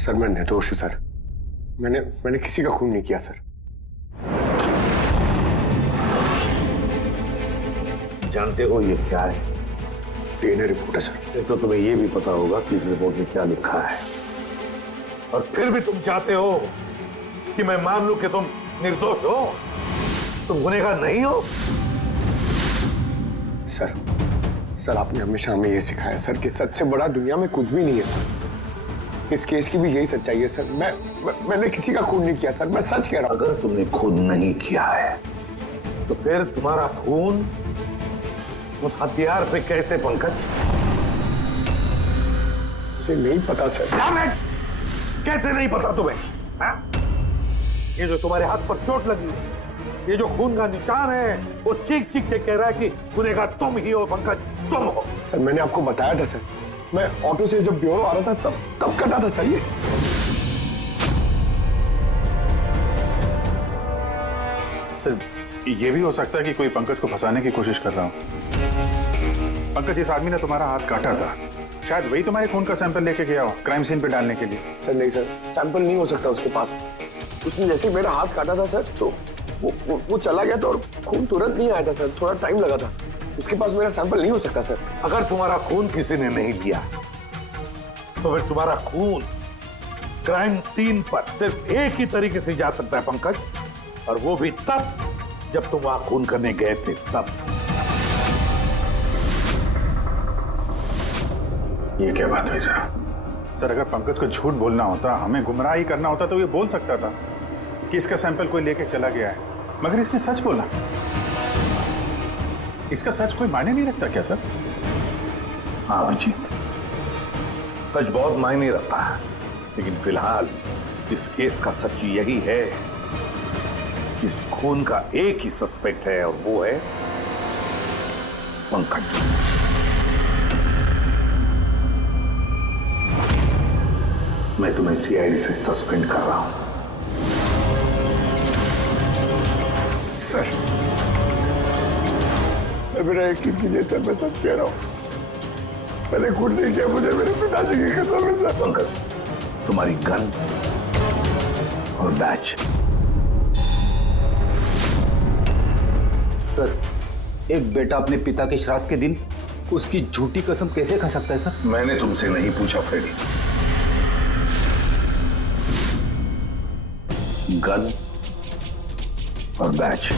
Sir मैं निर्दोष हूं सर। मैंने किसी का खून नहीं किया सर। जानते हो ये क्या है? डीएनए रिपोर्ट है सर। फिर तो तुम्हें ये भी पता होगा कि इस रिपोर्ट में क्या लिखा है। और फिर भी तुम चाहते हो कि मैं मान लूं कि तुम निर्दोष हो, तुम गुनहगार नहीं हो। सर आपने हमेशा हमें यह सिखाया सर कि सच से बड़ा दुनिया में कुछ भी नहीं है सर। इस केस की भी यही सच्चाई है सर। मैंने किसी का खून नहीं किया सर, मैं सच कह रहा हूं। अगर तुमने खून नहीं किया है तो फिर तुम्हारा खून उस हथियार पे कैसे पंकज? मुझे नहीं पता सर। कैसे नहीं पता तुम्हें? हा? ये जो तुम्हारे हाथ पर चोट लगी है, ये जो खून का निशान है, वो चीख चीख के कह रहा है कि गुनहगार तुम ही हो पंकज, तुम हो। सर मैंने आपको बताया था सर, मैं ऑटो से जब ब्यूरो आ रहा था सब तब कटा था सर। ये सर ये भी हो सकता है कि कोई पंकज को फंसाने की कोशिश कर रहा हो। पंकज, इस आदमी ने तुम्हारा हाथ काटा था, शायद वही तुम्हारे खून का सैंपल लेके गया हो क्राइम सीन पे डालने के लिए। सर नहीं सर, सैंपल नहीं हो सकता उसके पास। उसने जैसे ही मेरा हाथ काटा था सर तो वो चला गया था और खून तुरंत नहीं आया था सर, थोड़ा टाइम लगा था। उसके पास मेरा सैंपल नहीं हो सकता सर। अगर तुम्हारा खून किसी ने नहीं दिया तो फिर तुम्हारा खून क्राइम सीन पर सिर्फ एक ही तरीके से जा सकता है पंकज, और वो भी तब जब तुम वहां खून करने गए थे तब। ये क्या बात हुई सर? अगर पंकज को झूठ बोलना होता, हमें गुमराही करना होता तो ये बोल सकता था कि इसका सैंपल कोई लेके चला गया है, मगर इसने सच बोला। इसका सच कोई मायने नहीं रखता क्या सर? हाँ अभिजीत, सच बहुत मायने रखता है, लेकिन फिलहाल इस केस का सच यही है कि इस खून का एक ही सस्पेक्ट है और वो है पंकज। मैं तुम्हें सीआईडी से सस्पेंड कर रहा हूं। सर मेरा यकीन कीजिए सर, मैं सच कह रहा हूं। मैंने खून नहीं किया, मुझे मेरे पिताजी की कसम है सर। पंकज, तुम्हारी गन और बैच। सर, एक बेटा अपने पिता के श्राद्ध के दिन उसकी झूठी कसम कैसे खा सकता है सर? मैंने तुमसे नहीं पूछा फ्रेडी। गन और बैच।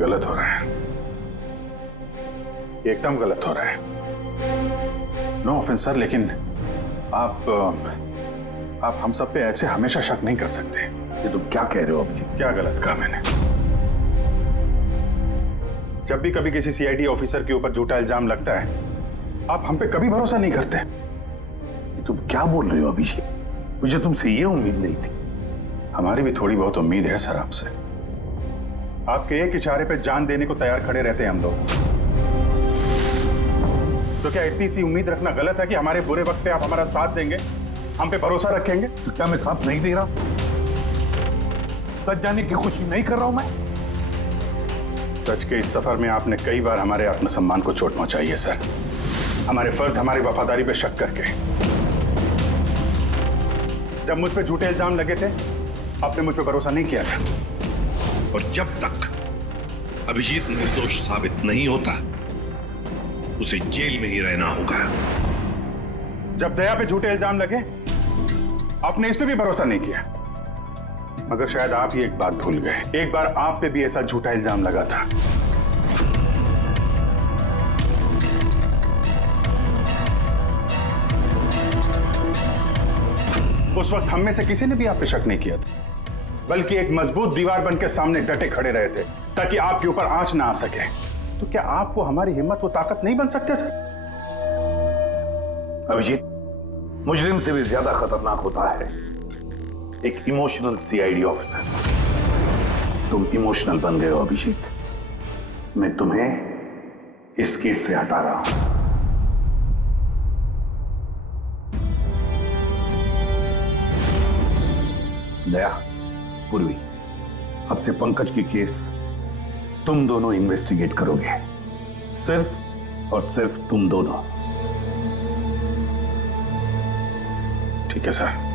गलत हो रहा है, एकदम गलत हो रहा है। नो ऑफेंस सर, लेकिन आप हम सब पे ऐसे हमेशा शक नहीं कर सकते। ये तुम क्या कह रहे हो अभिजीत? क्या गलत कहा मैंने? जब भी कभी किसी सीआईडी ऑफिसर के ऊपर झूठा इल्जाम लगता है, आप हम पे कभी भरोसा नहीं करते। ये तुम क्या बोल रहे हो अभिजीत? मुझे तुमसे ये उम्मीद नहीं थी। हमारी भी थोड़ी बहुत उम्मीद है सर आपसे। आपके एक इशारे पे जान देने को तैयार खड़े रहते हैं हम लोग। तो क्या इतनी सी उम्मीद रखना गलत है कि हमारे बुरे वक्त पे आप हमारा साथ देंगे, हम पे भरोसा रखेंगे? तो क्या मैं साथ नहीं दे रहा? सच जाने की खुशी नहीं कर रहा हूं मैं? सच के इस सफर में आपने कई बार हमारे आत्मसम्मान को चोट पहुंचाई है सर, हमारे फर्ज, हमारी वफादारी पे शक करके। जब मुझ पे झूठे इल्जाम लगे थे, आपने मुझ पे भरोसा नहीं किया था। और जब तक अभिजीत निर्दोष साबित नहीं होता, उसे जेल में ही रहना होगा। जब दया पे झूठे इल्जाम लगे, आपने इस पे भी भरोसा नहीं किया। मगर शायद आप ही एक बात भूल गए, एक बार आप पे भी ऐसा झूठा इल्जाम लगा था। उस वक्त हम में से किसी ने भी आप पे शक नहीं किया था, बल्कि एक मजबूत दीवार बनकर सामने डटे खड़े रहे थे ताकि आपके ऊपर आंच ना आ सके। तो क्या आप वो हमारी हिम्मत, वो ताकत नहीं बन सकते सर? अभिजीत, मुजरिम से भी ज्यादा खतरनाक होता है एक इमोशनल सीआईडी ऑफिसर। तुम इमोशनल बन गए हो अभिजीत। मैं तुम्हें इस केस से हटा रहा हूं। दया, पूर्वी, अब से पंकज की केस तुम दोनों इन्वेस्टिगेट करोगे, सिर्फ और सिर्फ तुम दोनों। ठीक है सर।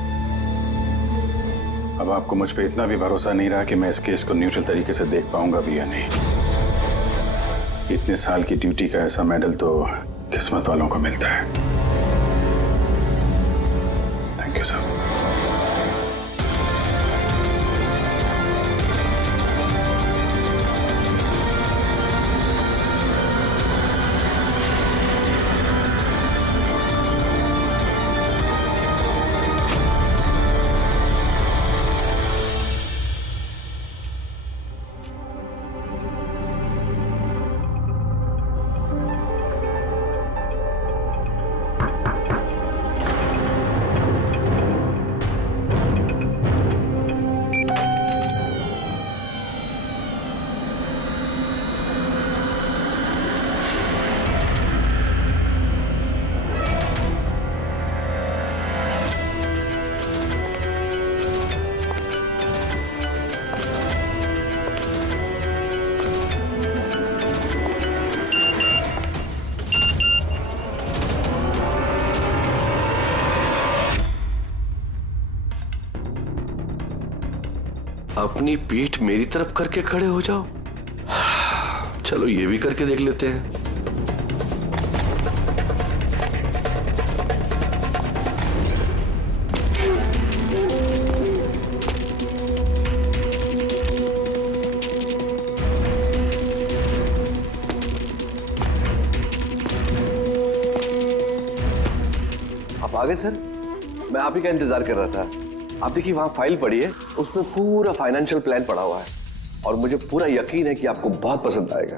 अब आपको मुझ पे इतना भी भरोसा नहीं रहा कि मैं इस केस को न्यूट्रल तरीके से देख पाऊंगा भी या नहीं। इतने साल की ड्यूटी का ऐसा मेडल तो किस्मत वालों को मिलता है। Thank you sir. अपनी पीठ मेरी तरफ करके खड़े हो जाओ। चलो ये भी करके देख लेते हैं। आप आ गए सर? मैं आप ही का इंतजार कर रहा था। आप देखिए वहां फाइल पड़ी है, उसमें पूरा फाइनेंशियल प्लान पड़ा हुआ है और मुझे पूरा यकीन है कि आपको बहुत पसंद आएगा।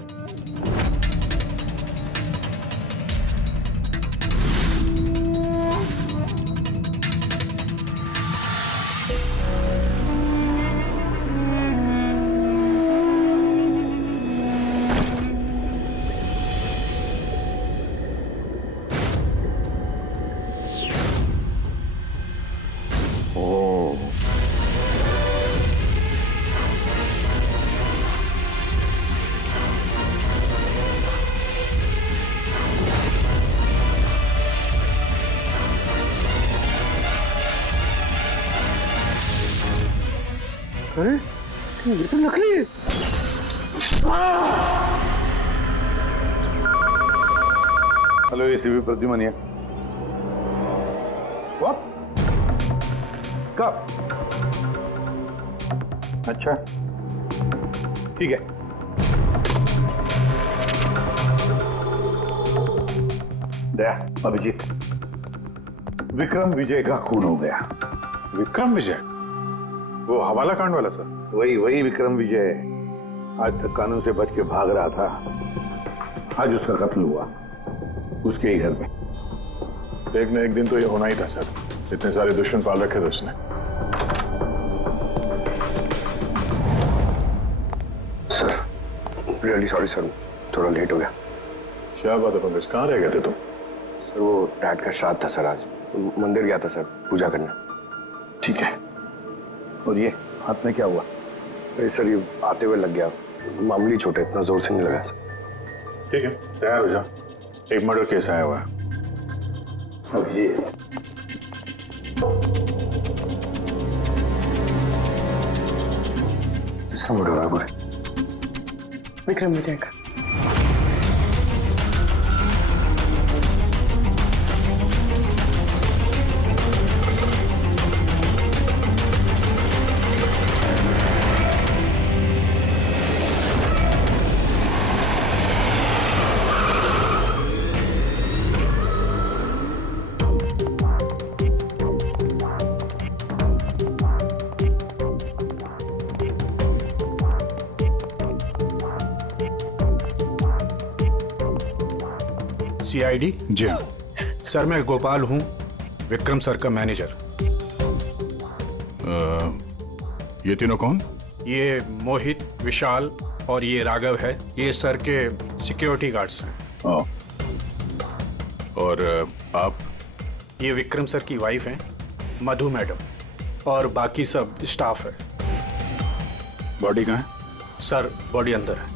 अरे ये तो नकली है। हेलो एसीपी प्रद्युमन है। What? कब? अच्छा ठीक है। दया, अभिजीत, विक्रम विजय का खून हो गया। विक्रम विजय, वो हवाला कांड वाला सर? वही विक्रम विजय आज तक कानून से बच के भाग रहा था। आज उसका कत्ल हुआ उसके ही घर में। एक न एक दिन तो ये होना ही था सर, इतने सारे दुश्मन पाल रखे थे उसने। सर रियली सॉरी सर, थोड़ा लेट हो गया। क्या बात है पंकज, कहाँ रह गए थे तुम? सर वो डैड का श्राद्ध था सर, आज मंदिर गया था सर पूजा करने। ठीक है, और ये हाथ में क्या हुआ? अरे सर ये आते हुए लग गया, मामूली चोट है, इतना जोर से नहीं लगा सर। ठीक है, तैयार हो जा, एक मर्डर केस आया हुआ है। अब ये किसका मर्डर है? बुरे विक्रम विजय का। CID? जी हाँ। सर मैं गोपाल हूँ, विक्रम सर का मैनेजर। ये तीनों कौन? ये मोहित, विशाल और ये राघव है, ये सर के सिक्योरिटी गार्ड्स हैं। और आप? ये विक्रम सर की वाइफ हैं, मधु मैडम, और बाकी सब स्टाफ है। बॉडी कहाँ है? सर बॉडी अंदर है।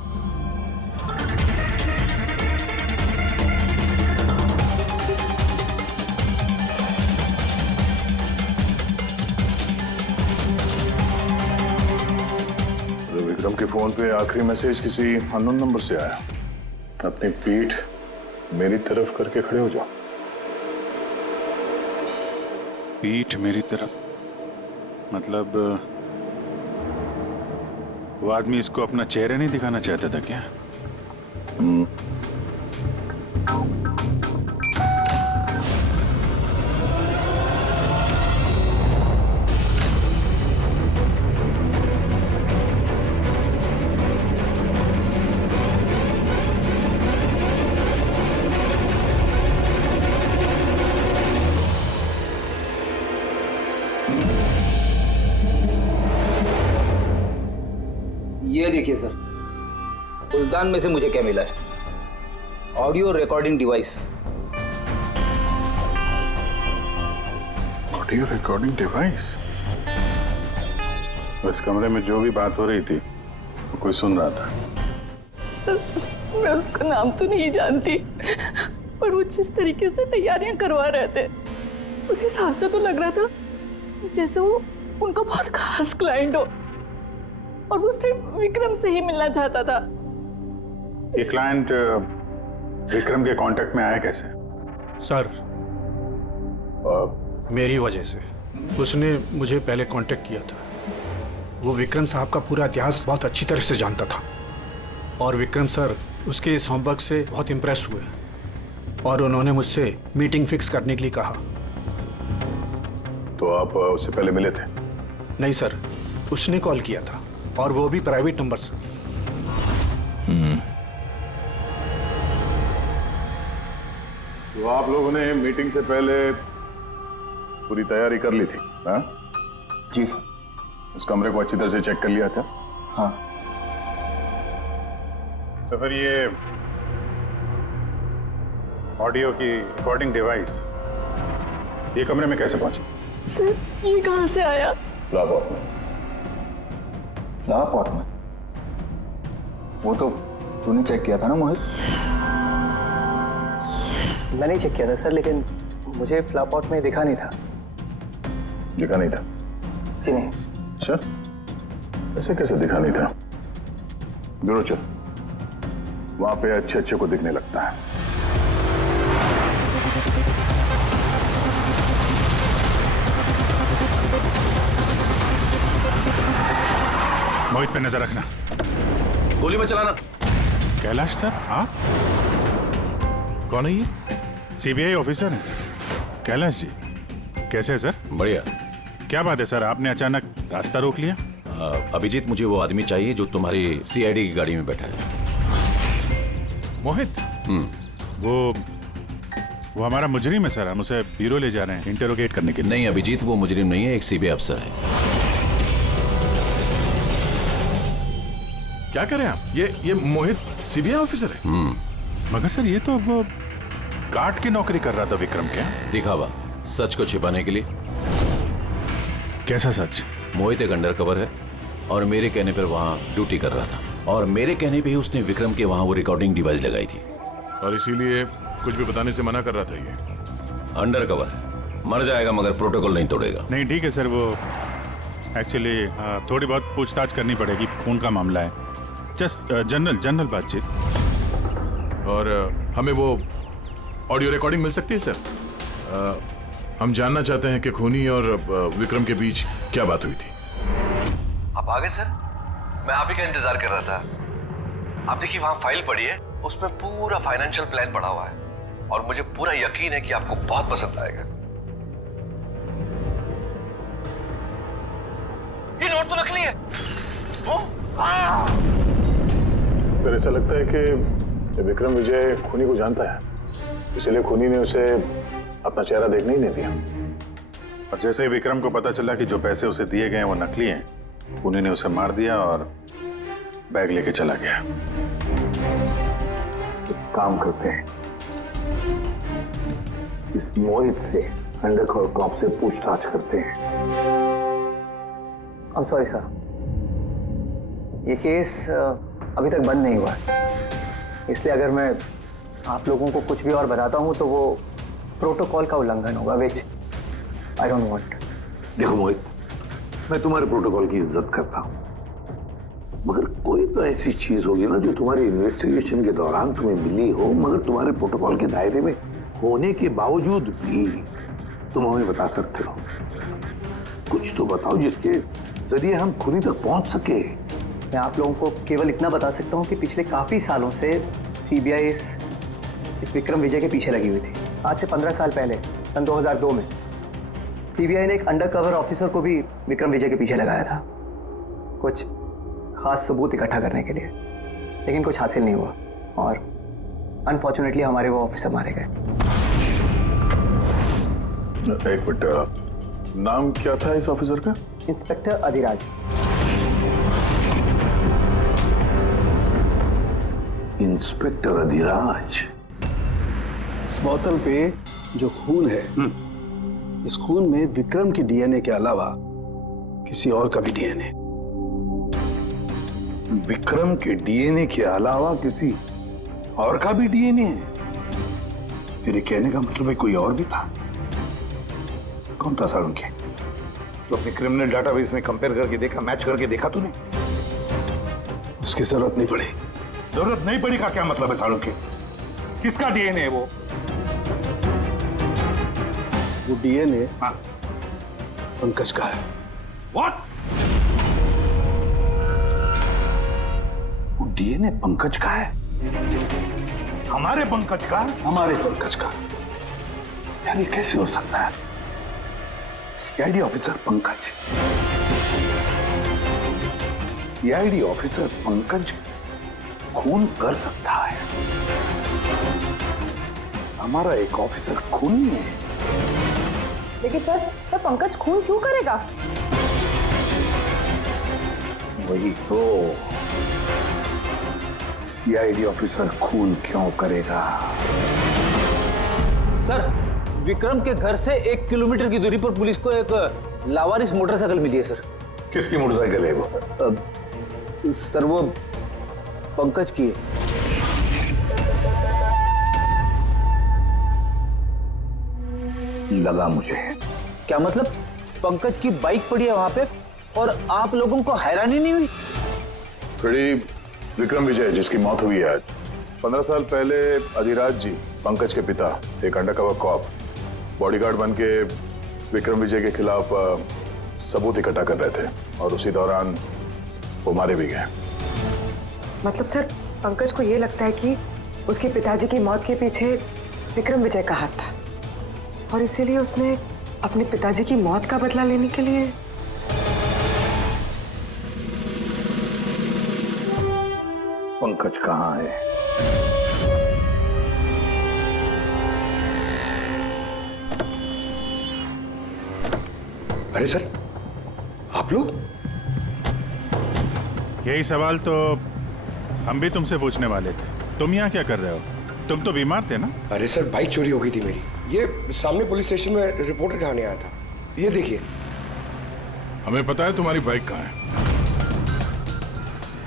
विक्रम के फोन पे आखिरी मैसेज किसी अननोन नंबर से आया। अपनी पीठ मेरी तरफ करके खड़े हो जाओ। पीठ मेरी तरफ मतलब वो आदमी इसको अपना चेहरा नहीं दिखाना चाहता था क्या? ये देखिए सर, फुलदान में से मुझे क्या मिला है? Audio recording device. Audio recording device? इस कमरे में जो भी बात हो रही थी वो कोई सुन रहा था। सर मैं उसका नाम तो नहीं जानती, पर वो जिस तरीके से तैयारियां करवा रहे थे उस हिसाब से तो लग रहा था जैसे वो उनका बहुत खास क्लाइंट हो और वो सिर्फ विक्रम से ही मिलना चाहता था। ये क्लाइंट विक्रम के कांटेक्ट में आया कैसे? सर मेरी वजह से उसने मुझे पहले कांटेक्ट किया था। वो विक्रम साहब का पूरा इतिहास बहुत अच्छी तरह से जानता था और विक्रम सर उसके इस होमवर्क से बहुत इम्प्रेस हुए और उन्होंने मुझसे मीटिंग फिक्स करने के लिए कहा। तो आप उससे पहले मिले थे? नहीं सर, उसने कॉल किया था और वो भी प्राइवेट नंबर से। तो आप लोगों ने मीटिंग से पहले पूरी तैयारी कर ली थी? हाँ जी सर। उस कमरे को अच्छी तरह से चेक कर लिया था? हाँ। तो फिर ये ऑडियो की रिकॉर्डिंग डिवाइस ये कमरे में कैसे पहुंची? सर ये कहाँ से आया? फ्लापॉट में। फ्लापॉट में? वो तो तूने चेक किया था ना मोहित? मैंने चेक किया था सर, लेकिन मुझे फ्लापॉट में दिखा नहीं था। दिखा नहीं था? जी नहीं। अच्छा, ऐसे कैसे दिखा नहीं था? ब्यूरो चल, वहां पे अच्छे अच्छे को दिखने लगता है। मोहित पे नजर रखना। गोली में चलाना। कैलाश सर? हाँ, कौन है ये? सीबीआई ऑफिसर हैं कैलाश जी। कैसे है सर? बढ़िया। क्या बात है सर, आपने अचानक रास्ता रोक लिया? अभिजीत, मुझे वो आदमी चाहिए जो तुम्हारी सीआईडी की गाड़ी में बैठा है। मोहित? वो हमारा मुजरिम है सर, हम उसे ब्यूरो ले जा रहे हैं इंटरोगेट करने के लिए। नहीं अभिजीत, वो मुजरिम नहीं है, एक सीबीआई अफसर है। क्या करें आप? ये मोहित सीबीआई ऑफिसर है? मगर सर ये तो वो गार्ड की नौकरी कर रहा था विक्रम के। दिखावा, सच को छिपाने के लिए। कैसा सच? मोहित एक अंडर कवर है और मेरे कहने पर वहाँ ड्यूटी कर रहा था, और मेरे कहने पे ही उसने विक्रम के वहाँ वो रिकॉर्डिंग डिवाइस लगाई थी। और इसीलिए कुछ भी बताने से मना कर रहा था ये। अंडर कवर है, मर जाएगा मगर प्रोटोकॉल नहीं तोड़ेगा। नहीं ठीक है सर, वो एक्चुअली थोड़ी बहुत पूछताछ करनी पड़ेगी, खून का मामला है। जस्ट जनरल बातचीत। और हमें वो ऑडियो रिकॉर्डिंग मिल सकती है सर? हम जानना चाहते हैं कि खूनी और विक्रम के बीच क्या बात हुई थी। आप आ गए सर? मैं आप ही का इंतजार कर रहा था। आप देखिए वहां फाइल पड़ी है, उसमें पूरा फाइनेंशियल प्लान पड़ा हुआ है और मुझे पूरा यकीन है कि आपको बहुत पसंद आएगा। ये नोट तो नकली है। सर ऐसा लगता है कि विक्रम विजय खूनी को जानता है, इसलिए खूनी ने उसे अपना चेहरा देखने ही नहीं दिया। और जैसे ही विक्रम को पता चला कि जो पैसे उसे दिए गए वो नकली हैं, खूनी ने उसे मार दिया और बैग लेके चला गया। तो काम करते हैं, इस मोहित से अंडरकवर कॉप से पूछताछ करते हैं। I'm sorry सर, ये केस अभी तक बंद नहीं हुआ है, इसलिए अगर मैं आप लोगों को कुछ भी और बताता हूँ तो वो प्रोटोकॉल का उल्लंघन होगा, विच आई डोंट वांट। देखो मोहित, मैं तुम्हारे प्रोटोकॉल की इज्जत करता हूँ, मगर कोई तो ऐसी चीज होगी ना जो तुम्हारी इन्वेस्टिगेशन के दौरान तुम्हें मिली हो, मगर तुम्हारे प्रोटोकॉल के दायरे में होने के बावजूद भी तुम हमें बता सकते हो। कुछ तो बताओ जिसके जरिए हम खूनी तक पहुंच सके। मैं आप लोगों को केवल इतना बता सकता हूँ कि पिछले काफ़ी सालों से सीबीआई इस विक्रम विजय के पीछे लगी हुई थी। आज से 15 साल पहले सन 2002 में सीबीआई ने एक अंडरकवर ऑफिसर को भी विक्रम विजय के पीछे लगाया था, कुछ खास सबूत इकट्ठा करने के लिए, लेकिन कुछ हासिल नहीं हुआ और अनफॉर्चुनेटली हमारे वो ऑफिसर मारे गए। एक मिनट, नाम क्या था इस ऑफिसर का? इंस्पेक्टर अधिराज। इंस्पेक्टर अधिराज। इस बोतल पे जो खून है, इस खून में विक्रम की डीएनए के अलावा किसी और का भी डीएनए। विक्रम के डीएनए के अलावा किसी और का भी डीएनए है? मेरे कहने का मतलब है कोई और भी था। कौन था सालुंखे? तो अपने क्रिमिनल डाटाबेस में कंपेयर करके देखा, मैच करके देखा तूने? उसकी जरूरत नहीं पड़ी। जरूरत नहीं पड़ी का क्या मतलब है सालुंखे? किसका डीएनए है वो? वो डीएनए पंकज का है। What? वो डीएनए पंकज का है? हमारे पंकज का? हमारे पंकज का। यानी कैसे हो सकता है? CID officer Pankaj, CID officer Pankaj खून कर सकता है? हमारा एक ऑफिसर खूनी है। लेकिन सर पंकज खून क्यों करेगा? वही तो, सीआईडी ऑफिसर खून क्यों करेगा? सर, विक्रम के घर से 1 किलोमीटर की दूरी पर पुलिस को एक लावारिस मोटरसाइकिल मिली है सर। किसकी मोटरसाइकिल है वो? सर वो पंकज की है। लगा मुझे। क्या मतलब? पंकज की बाइक पड़ी है वहां पे और आप लोगों को हैरानी नहीं हुई? विक्रम विजय जिसकी मौत हुई है आज, 15 साल पहले अधिराज जी, पंकज के पिता, एक अंडरकवर कॉप, बॉडीगार्ड बन के विक्रम विजय के खिलाफ सबूत इकट्ठा कर रहे थे और उसी दौरान वो मारे भी गए। मतलब सर पंकज को ये लगता है कि उसके पिताजी की मौत के पीछे विक्रम विजय का हाथ था और इसीलिए उसने अपने पिताजी की मौत का बदला लेने के लिए पंकज कहाँ है? अरे सर, आप लोग? यही सवाल तो हम भी तुमसे पूछने वाले थे। तुम यहाँ क्या कर रहे हो? तुम तो बीमार थे ना? अरे सर, बाइक चोरी हो गई थी मेरी। ये सामने पुलिस स्टेशन में रिपोर्टर कराने आया था। ये देखिए। हमें पता है तुम्हारी बाइक कहाँ है।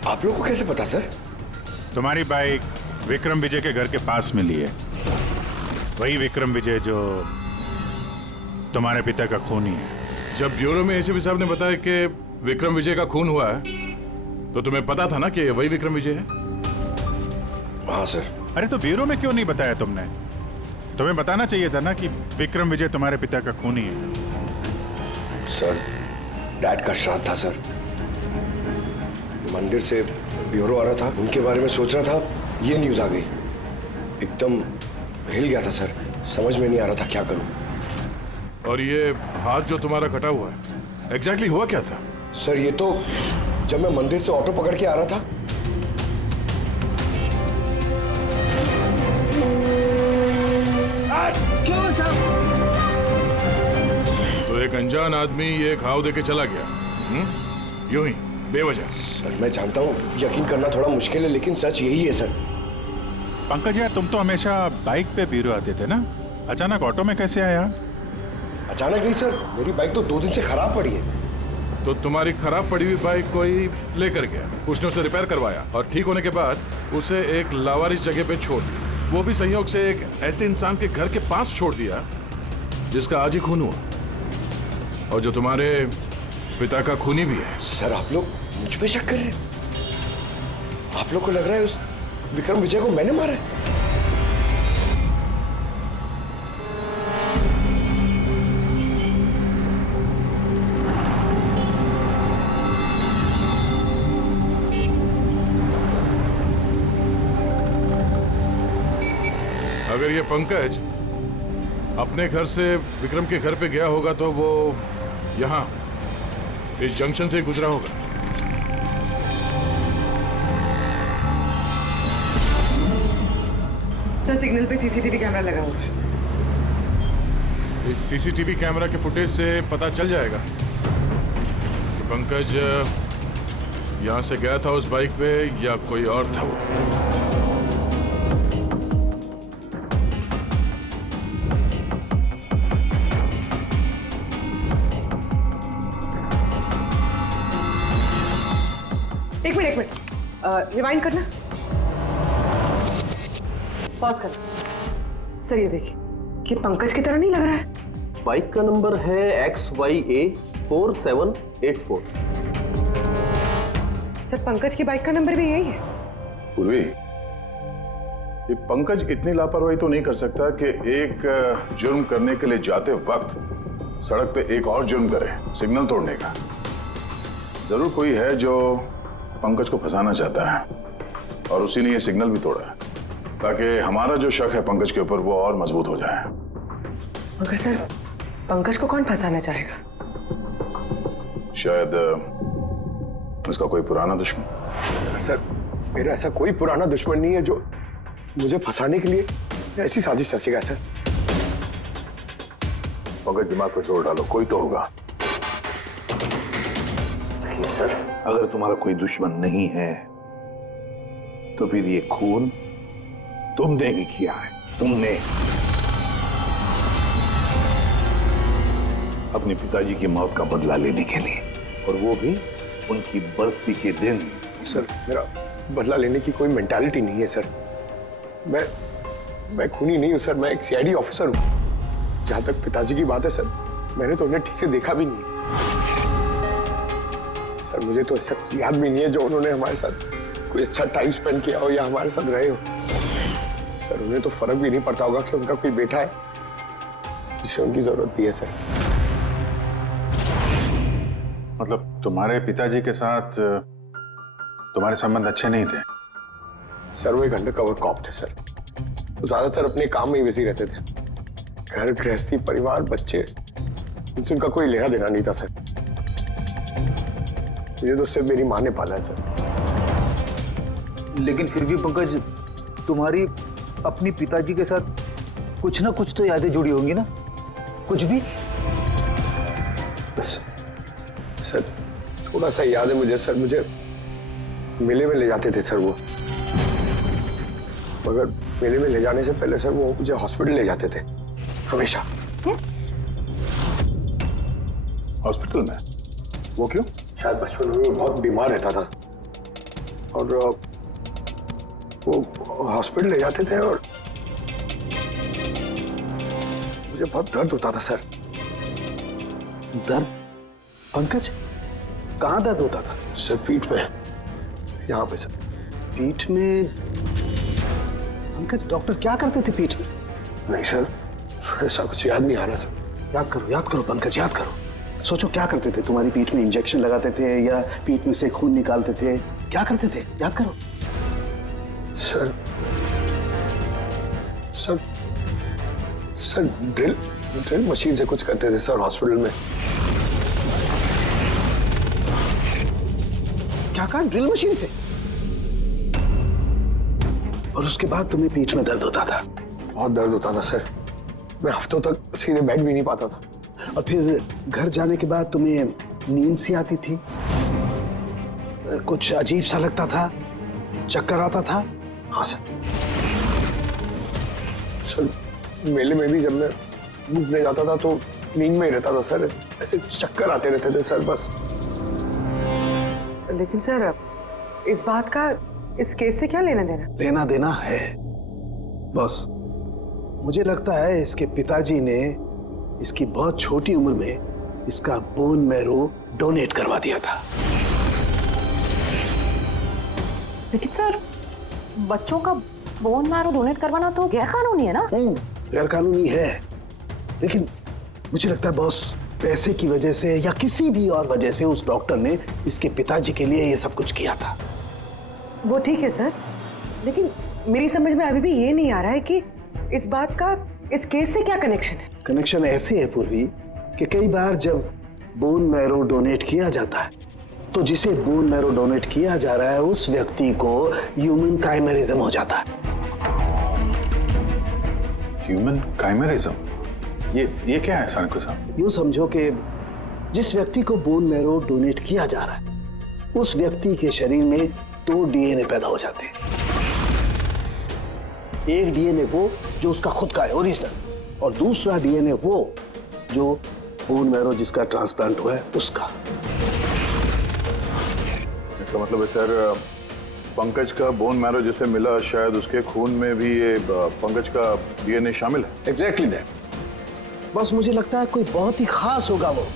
आप लोगों को कैसे पता सर? तुम्हारी बाइक विक्रम विजय के घर के पास मिली है। वही विक्रम विजय जो तुम्हारे पिता का खूनी है। जब ब्यूरो में एसीपी साहब ने बताया कि विक्रम विजय का खून हुआ है, तो तुम्हें पता था ना कि वही विक्रम विजय है? हाँ सर। अरे तो ब्यूरो में क्यों नहीं बताया तुमने? तुम्हें बताना चाहिए था ना कि विक्रम विजय तुम्हारे पिता का खूनी है। सर, डैड का श्राद्ध था सर। मंदिर से ब्यूरो आ रहा था, उनके बारे में सोच रहा था, ये न्यूज आ गई। एकदम हिल गया था सर, समझ में नहीं आ रहा था क्या करूं। और ये हाथ जो तुम्हारा कटा हुआ है, एग्जैक्टली हुआ क्या था? सर, ये तो जब मैं मंदिर से ऑटो पकड़ के आ रहा था, क्यों सब? तो एक अनजान आदमी ये घाव देके चला गया, यूं ही बेवजह। सर मैं जानता हूँ यकीन करना थोड़ा मुश्किल है, लेकिन सच यही है सर। पंकज यार, तुम तो हमेशा बाइक पे ब्यूरो आते थे ना, अचानक ऑटो में कैसे आया? अचानक नहीं सर, मेरी बाइक तो 2 दिन से खराब पड़ी है। तो तुम्हारी खराब पड़ी हुई बाइक कोई लेकर गया, उसने उसे रिपेयर करवाया और ठीक होने के बाद उसे एक लावारिस जगह पे छोड़ दिया। वो भी संयोग से एक ऐसे इंसान के घर के पास छोड़ दिया जिसका आज ही खून हुआ, और जो तुम्हारे पिता का खूनी भी है। सर, आप लोग मुझ पे शक कर रहे हैं? आप लोग को लग रहा है उस विक्रम विजय को मैंने मारा है? अगर ये पंकज अपने घर से विक्रम के घर पे गया होगा तो वो यहाँ इस जंक्शन से गुजरा होगा। सर, सिग्नल पे सीसीटीवी कैमरा लगा हुआ है। इस सीसीटीवी कैमरा के फुटेज से पता चल जाएगा कि पंकज यहाँ से गया था उस बाइक पे या कोई और था वो। एक मिनट रिवाइंड करना, पॉज कर। सर ये देखिए, कि पंकज की तरह नहीं लग रहा है। बाइक का नंबर है XYA4784। सर, पंकज की बाइक का नंबर भी यही है। पूर्वी, ये पंकज इतनी लापरवाही तो नहीं कर सकता कि एक जुर्म करने के लिए जाते वक्त सड़क पे एक और जुर्म करे, सिग्नल तोड़ने का। जरूर कोई है जो पंकज को फंसाना चाहता है और उसी ने ये सिग्नल भी तोड़ा है, ताकि हमारा जो शक है पंकज के ऊपर वो और मजबूत हो जाए। मगर सर, पंकज को कौन फंसाना चाहेगा? शायद इसका कोई पुराना दुश्मन। सर, मेरा ऐसा कोई पुराना दुश्मन नहीं है जो मुझे फंसाने के लिए ऐसी साजिश रचेगा। सर, पंकज, दिमाग पर जोर डालो, कोई तो होगा। नहीं सर, अगर तुम्हारा कोई दुश्मन नहीं है तो फिर ये खून तुमने ही किया है। तुमने अपने पिताजी की मौत का बदला लेने के लिए, और वो भी उनकी बरसी के दिन। सर, मेरा बदला लेने की कोई मेंटालिटी नहीं है सर। मैं खूनी नहीं हूं सर, मैं एक सीआईडी ऑफिसर हूं। जहां तक पिताजी की बात है सर, मैंने तो उन्हें ठीक से देखा भी नहीं। सर, मुझे तो ऐसा कुछ याद भी नहीं है जो उन्होंने हमारे साथ कोई अच्छा टाइम स्पेंड किया हो या हमारे साथ रहे हो। सर, उन्हें तो फर्क भी नहीं पड़ता होगा कि उनका कोई बेटा है जिसे उनकी जरूरत भी है। सर, मतलब तुम्हारे पिताजी के साथ तुम्हारे संबंध अच्छे नहीं थे? सर, वो एक अंडरकवर कॉप थे सर। वो ज्यादातर अपने काम में ही बिजी रहते थे। घर गृहस्थी परिवार बच्चे उनसे उनका कोई लेना देना नहीं था सर। मुझे तो सिर्फ मेरी माँ ने पाला है सर। लेकिन फिर भी पंकज, तुम्हारी अपनी पिताजी के साथ कुछ ना कुछ तो यादें जुड़ी होंगी ना, कुछ भी। बस सर थोड़ा सा याद है मुझे सर, मुझे मेले में ले जाते थे सर वो, मगर मेले में ले जाने से पहले सर वो मुझे हॉस्पिटल ले जाते थे हमेशा। हॉस्पिटल में? वो क्यों? शायद बचपन में वो बहुत बीमार रहता था और वो हॉस्पिटल ले जाते थे और मुझे बहुत दर्द होता था सर। दर्द? पंकज, कहाँ दर्द होता था? सर पीठ में, यहाँ पे सर। पीठ में? पंकज, डॉक्टर क्या करते थे पीठ में? नहीं सर, ऐसा कुछ याद नहीं आ रहा सर। याद करो पंकज, याद करो। सोचो क्या करते थे? तुम्हारी पीठ में इंजेक्शन लगाते थे या पीठ में से खून निकालते थे? क्या करते थे? याद करो। Sir sir sir drill machine से कुछ करते थे सर हॉस्पिटल में। क्या कहा? ड्रिल मशीन से? और उसके बाद तुम्हें पीठ में दर्द होता था? बहुत दर्द होता था सर, मैं हफ्तों तक सीधे बैठ भी नहीं पाता था। और फिर घर जाने के बाद तुम्हें नींद सी आती थी, कुछ अजीब सा लगता था, चक्कर आता था? हाँ सर। सर मेले में भी जब मैं घूमने जाता था तो नींद में ही रहता था सर, ऐसे चक्कर आते रहते थे सर बस। लेकिन सर इस बात का इस केस से क्या लेना देना? लेना देना है बॉस। मुझे लगता है इसके पिताजी ने इसकी बहुत छोटी उम्र में इसका बोन मैरो डोनेट करवा दिया था। लेकिन सर बच्चों का बोन मैरो डोनेट करवाना तो गैर कानूनी है ना? गैर कानूनी है, लेकिन मुझे लगता है बॉस पैसे की वजह से या किसी भी और वजह से उस डॉक्टर ने इसके पिताजी के लिए ये सब कुछ किया था। वो ठीक है सर, लेकिन मेरी समझ में अभी भी ये नहीं आ रहा है कि इस बात का इस केस से क्या कनेक्शन है? कनेक्शन ऐसे है पूर्वी कि कई बार जब बोन मैरो डोनेट किया जाता है तो जिसे बोन मैरो डोनेट किया जा रहा है उस व्यक्ति को ह्यूमन काइमेरिज्म हो जाता है। ह्यूमन काइमेरिज्म? ये क्या है सानिको साहब? यूं समझो कि जिस व्यक्ति को बोन मैरो डोनेट किया जा रहा है उस व्यक्ति के शरीर में 2 डीएनए पैदा हो जाते हैं। एक डीएनए वो जो उसका खुद का है ओरिजिनल, और दूसरा डीएनए वो जो बोन मैरो जिसका ट्रांसप्लांट हुआ है उसका। इसका मतलब है सर पंकज का बोन मैरो जिसे मिला शायद उसके खून में भी ये पंकज का डीएनए शामिल है। Exactly that. बस मुझे लगता है कोई बहुत ही खास होगा वो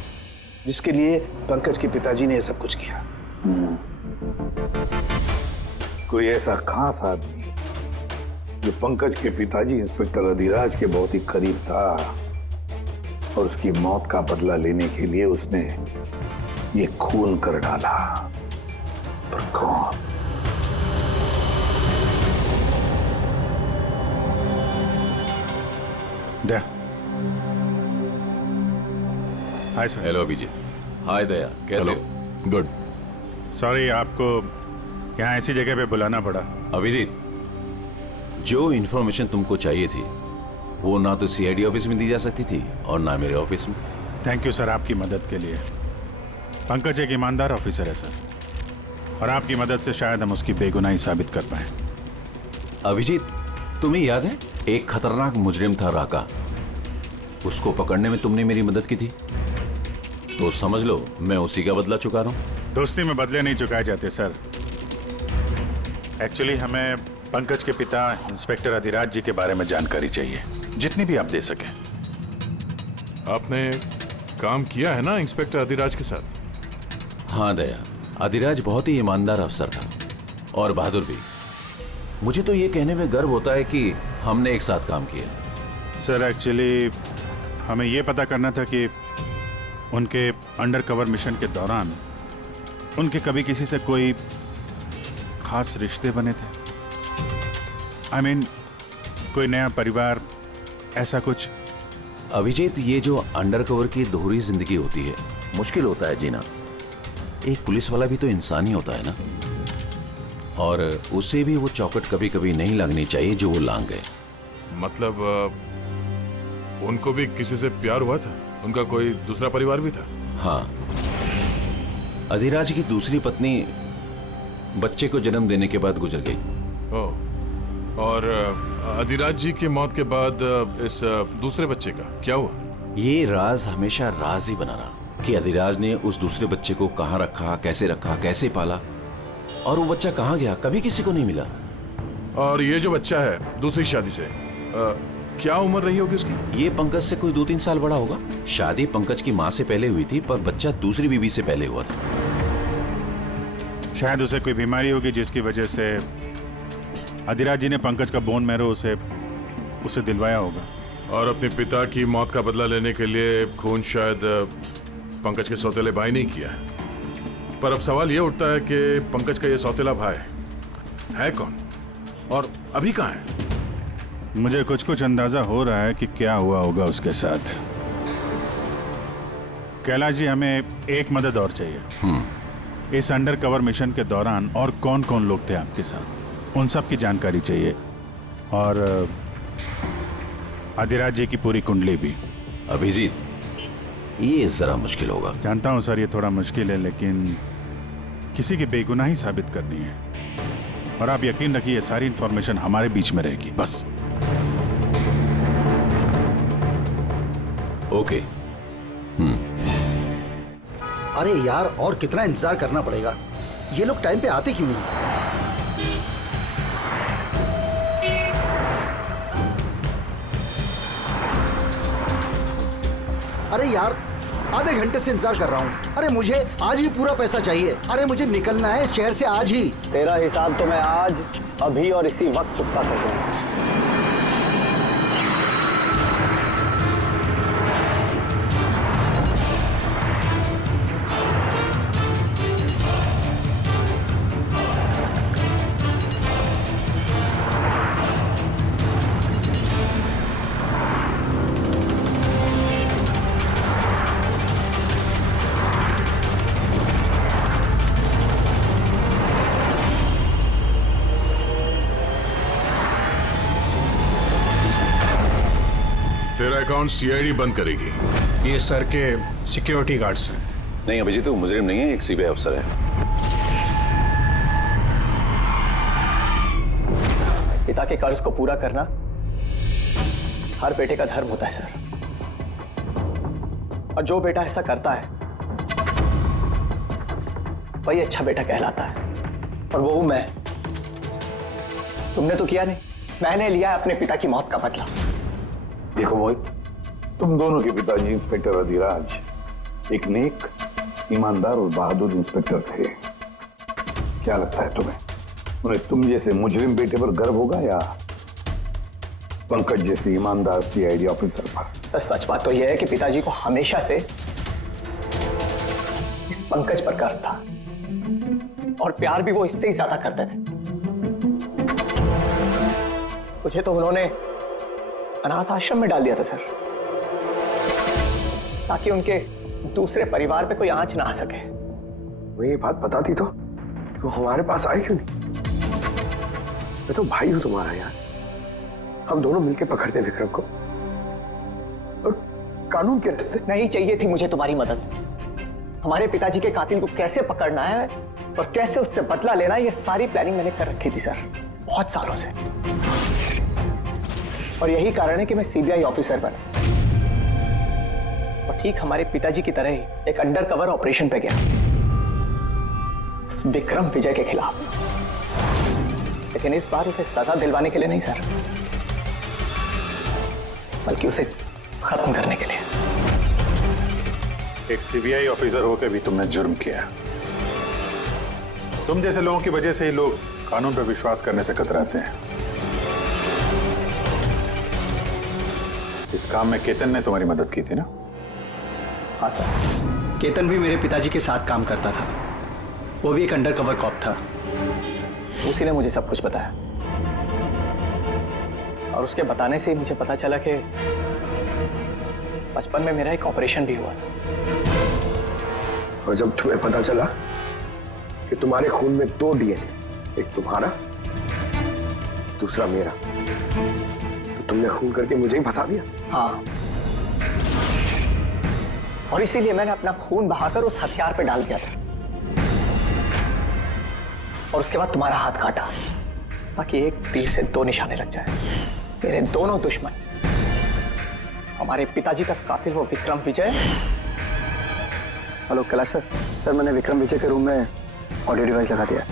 जिसके लिए पंकज के पिताजी ने ये सब कुछ किया। कोई ऐसा खास आदमी जो पंकज के पिताजी इंस्पेक्टर अधिराज के बहुत ही करीब था और उसकी मौत का बदला लेने के लिए उसने ये खून कर डाला। पर कौन? Daya. Hi sir. Hello Abhijit. Hi Daya, कैसे हो? गुड। सॉरी आपको यहाँ ऐसी जगह पे बुलाना पड़ा। अभिजीत, जो इन्फॉर्मेशन तुमको चाहिए थी वो ना तो सीआईडी ऑफिस में दी जा सकती थी और ना मेरे ऑफिस में। थैंक यू सर आपकी मदद के लिए। पंकज एक ईमानदार ऑफिसर है सर, और आपकी मदद से शायद हम उसकी बेगुनाही साबित कर पाए। अभिजीत, तुम्हें याद है एक खतरनाक मुजरिम था राका, उसको पकड़ने में तुमने मेरी मदद की थी, तो समझ लो मैं उसी का बदला चुका रहा हूं। दोस्ती में बदले नहीं चुकाए जाते सर। एक्चुअली हमें पंकज के पिता इंस्पेक्टर अधिराज जी के बारे में जानकारी चाहिए, जितनी भी आप दे सकें। आपने काम किया है ना इंस्पेक्टर अधिराज के साथ? हाँ दया, अधिराज बहुत ही ईमानदार अफसर था और बहादुर भी। मुझे तो ये कहने में गर्व होता है कि हमने एक साथ काम किया। सर एक्चुअली हमें ये पता करना था कि उनके अंडरकवर मिशन के दौरान उनके कभी किसी से कोई खास रिश्ते बने थे। I mean, कोई नया परिवार, ऐसा कुछ? अभिजीत, ये जो अंडरकवर की दोहरी जिंदगी होती है, मुश्किल होता है जीना। एक पुलिस वाला भी तो इंसान ही होता है ना, और उसे भी वो चौकट कभी कभी नहीं लगनी चाहिए जो वो लांग गए। मतलब उनको भी किसी से प्यार हुआ था? उनका कोई दूसरा परिवार भी था? हाँ, अधिराज की दूसरी पत्नी बच्चे को जन्म देने के बाद गुजर गई। ओह, और अधिराज जी की मौत के बाद इस दूसरे बच्चे का क्या हुआ? ये राज हमेशा राज ही बना रहा कि अधिराज ने उस दूसरे बच्चे को कहाँ रखा, कैसे पाला, और वो बच्चा कहाँ गया, कभी किसी को नहीं मिला। और ये जो बच्चा है दूसरी शादी से, क्या उम्र रही होगी उसकी? ये पंकज से कोई 2-3 साल बड़ा होगा। शादी पंकज की माँ से पहले हुई थी, पर बच्चा दूसरी बीवी से पहले हुआ था। शायद उसे कोई बीमारी होगी जिसकी वजह से अधिराज जी ने पंकज का बोन मैरो उसे दिलवाया होगा। और अपने पिता की मौत का बदला लेने के लिए खून शायद पंकज के सौतेले भाई ने किया है। पर अब सवाल ये उठता है कि पंकज का ये सौतेला भाई है कौन, और अभी कहाँ है? मुझे कुछ अंदाजा हो रहा है कि क्या हुआ होगा उसके साथ। कैलाश जी, हमें एक मदद और चाहिए। इस अंडरकवर मिशन के दौरान और कौन कौन लोग थे आपके साथ, उन सब की जानकारी चाहिए, और अधिराज जी की पूरी कुंडली भी। अभिजीत, ये जरा मुश्किल होगा। जानता हूं सर, ये थोड़ा मुश्किल है, लेकिन किसी की बेगुनाही साबित करनी है, और आप यकीन रखिए ये सारी इंफॉर्मेशन हमारे बीच में रहेगी, बस। ओके। अरे यार, और कितना इंतजार करना पड़ेगा? ये लोग टाइम पे आते क्यों नहीं? अरे यार, आधे घंटे से इंतजार कर रहा हूँ। अरे मुझे आज ही पूरा पैसा चाहिए। अरे मुझे निकलना है इस शहर से आज ही। तेरा हिसाब तो मैं आज, अभी और इसी वक्त चुकता कर दूंगा। तेरा अकाउंट सीआईडी बंद करेगी। ये सर के सिक्योरिटी गार्ड्स हैं। नहीं अभिजीत, तो मुजरिम नहीं है, एक सीबीआई अफसर है। पिता के कर्ज को पूरा करना हर बेटे का धर्म होता है सर, और जो बेटा ऐसा करता है वही अच्छा बेटा कहलाता है, और वो हूं मैं। तुमने तो किया नहीं, मैंने लिया अपने पिता की मौत का बदला। देखो मोहित, तुम दोनों के पिताजी इंस्पेक्टर अधिराज एक नेक, ईमानदार और बहादुर इंस्पेक्टर थे। क्या लगता है तुम्हें, उन्हें तुम जैसे मुजरिम बेटे पर गर्व होगा या पंकज जैसे ईमानदार सीआईडी ऑफिसर पर? तो सच बात तो यह है कि पिताजी को हमेशा से इस पंकज पर गर्व था, और प्यार भी वो इससे ही ज्यादा करते थे। मुझे तो उन्होंने अनाथ आश्रम में डाल दिया था सर, ताकि उनके दूसरे परिवार पे कोई आंच ना आ सके। वो ये बात बताती तो हमारे पास आई क्यों नहीं? मैं तो भाई हूं तुम्हारा यार, हम दोनों मिलके पकड़ते विक्रम को, और कानून के रास्ते। नहीं चाहिए थी मुझे तुम्हारी मदद। हमारे पिताजी के कातिल को कैसे पकड़ना है और कैसे उससे बदला लेना है, ये सारी प्लानिंग मैंने कर रखी थी सर, बहुत सालों से। और यही कारण है कि मैं सीबीआई ऑफिसर बना, और ठीक हमारे पिताजी की तरह ही एक अंडरकवर ऑपरेशन पे गया विक्रम विजय के खिलाफ। लेकिन इस बार उसे सजा दिलवाने के लिए नहीं सर, बल्कि उसे खत्म करने के लिए। एक सीबीआई ऑफिसर होकर भी तुमने जुर्म किया। तुम जैसे लोगों की वजह से ही लोग कानून पर विश्वास करने से कतराते हैं। इस काम में केतन ने तुम्हारी मदद की थी ना? हाँ सर, केतन भी मेरे पिताजी के साथ काम करता था। वो भी एक अंडरकवर कॉप था, उसी ने मुझे सब कुछ बताया। और उसके बताने से ही मुझे पता चला कि बचपन में मेरा एक ऑपरेशन भी हुआ था। और जब तुम्हें पता चला कि तुम्हारे खून में 2 डीएनए, एक तुम्हारा दूसरा मेरा, तो तुमने खून करके मुझे ही फंसा दिया। हाँ, और इसीलिए मैंने अपना खून बहाकर उस हथियार पे डाल दिया था और उसके बाद तुम्हारा हाथ काटा ताकि एक तीर से 2 निशाने लग जाए। मेरे दोनों दुश्मन, हमारे पिताजी का कातिल वो विक्रम विजय। हेलो कैलाश सर, सर मैंने विक्रम विजय के रूम में ऑडियो डिवाइस लगा दिया।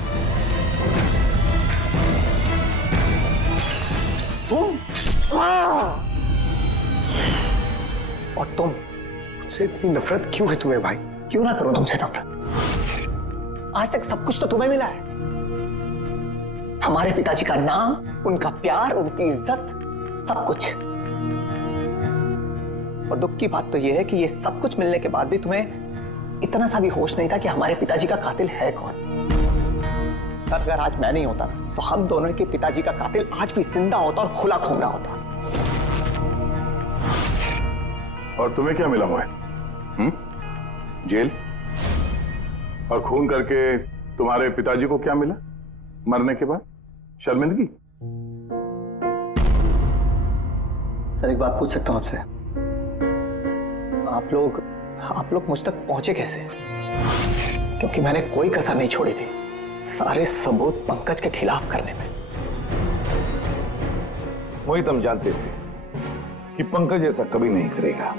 और तुम मुझसे इतनी नफरत क्यों है तुम्हें भाई? क्यों ना करो तुमसे नफरत? आज तक सब कुछ तो तुम्हें मिला है, हमारे पिताजी का नाम, उनका प्यार, उनकी इज्जत, सब कुछ। और दुख की बात तो यह है कि ये सब कुछ मिलने के बाद भी तुम्हें इतना सा भी होश नहीं था कि हमारे पिताजी का कातिल है कौन। तब अगर आज मैं नहीं होता तो हम दोनों के पिताजी का कातिल आज भी जिंदा होता और खुला घूम रहा होता। और तुम्हें क्या मिला मोहित? जेल? और खून करके तुम्हारे पिताजी को क्या मिला मरने के बाद? शर्मिंदगी? सर एक बात पूछ सकता हूं आपसे? आप लोग मुझ तक पहुंचे कैसे? क्योंकि मैंने कोई कसर नहीं छोड़ी थी सारे सबूत पंकज के खिलाफ करने में। मोहित, हम जानते थे कि पंकज ऐसा कभी नहीं करेगा।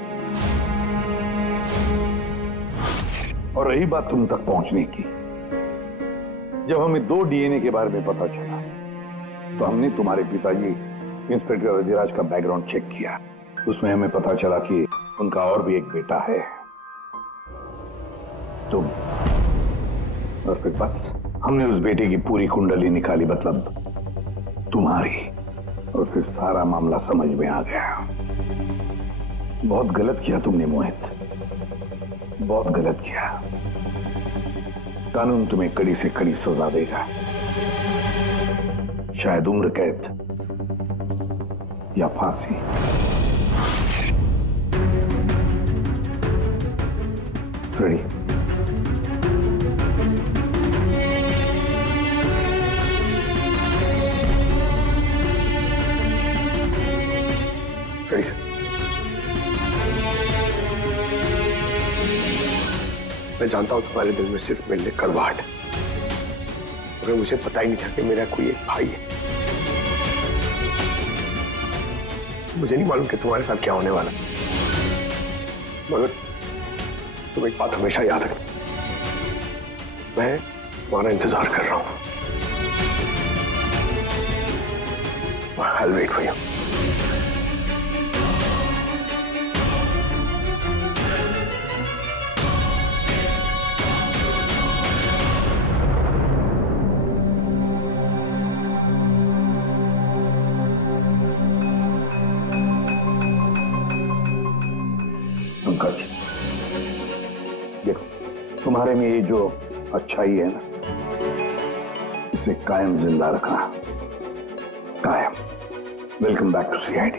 और रही बात तुम तक पहुंचने की, जब हमें 2 डीएनए के बारे में पता चला तो हमने तुम्हारे पिताजी इंस्पेक्टर अधिराज का बैकग्राउंड चेक किया। उसमें हमें पता चला कि उनका और भी एक बेटा है, तुम। और फिर बस हमने उस बेटे की पूरी कुंडली निकाली, मतलब तुम्हारी। और फिर सारा मामला समझ में आ गया। बहुत गलत किया तुमने मोहित, बहुत गलत किया। कानून तुम्हें कड़ी से कड़ी सजा देगा, शायद उम्र कैद या फांसी। रेडी? Ready sir. मैं जानता हूं तुम्हारे दिल में सिर्फ मेरे लिए कड़वाहट, मगर मुझे पता ही नहीं था कि मेरा कोई एक भाई है। मुझे नहीं मालूम कि तुम्हारे साथ क्या होने वाला, मगर तुम एक बात हमेशा याद रखना, मैं तुम्हारा इंतजार कर रहा हूं। I'll wait for you. Pankaj, देखो, तुम्हारे में ये जो अच्छाई है ना, इसे कायम जिंदा रखना, कायम। Welcome back to CID.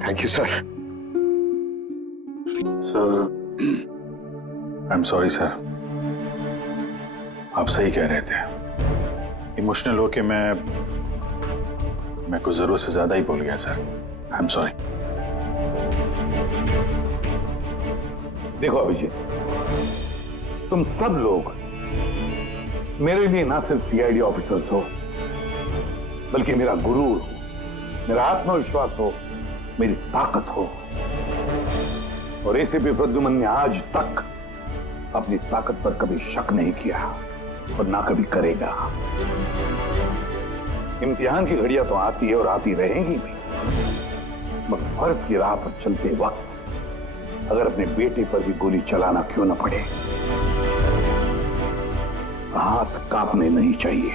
Thank you sir. Sir, I am sorry sir, आप सही कह रहे थे। इमोशनल होके मैं कुछ जरूरत से ज्यादा ही बोल गया सर, आई एम सॉरी। देखो अभिजीत, तुम सब लोग मेरे लिए ना सिर्फ सीआईडी ऑफिसर्स हो, बल्कि मेरा गुरूर हो, मेरा आत्मविश्वास हो, मेरी ताकत हो। और एसीपी प्रद्युमन ने आज तक अपनी ताकत पर कभी शक नहीं किया और ना कभी करेगा। इम्तिहान की घड़ियां तो आती है और आती रहेंगी भी, मगर फर्ज की राह पर चलते वक्त अगर अपने बेटे पर भी गोली चलाना क्यों न पड़े, हाथ कांपने नहीं चाहिए।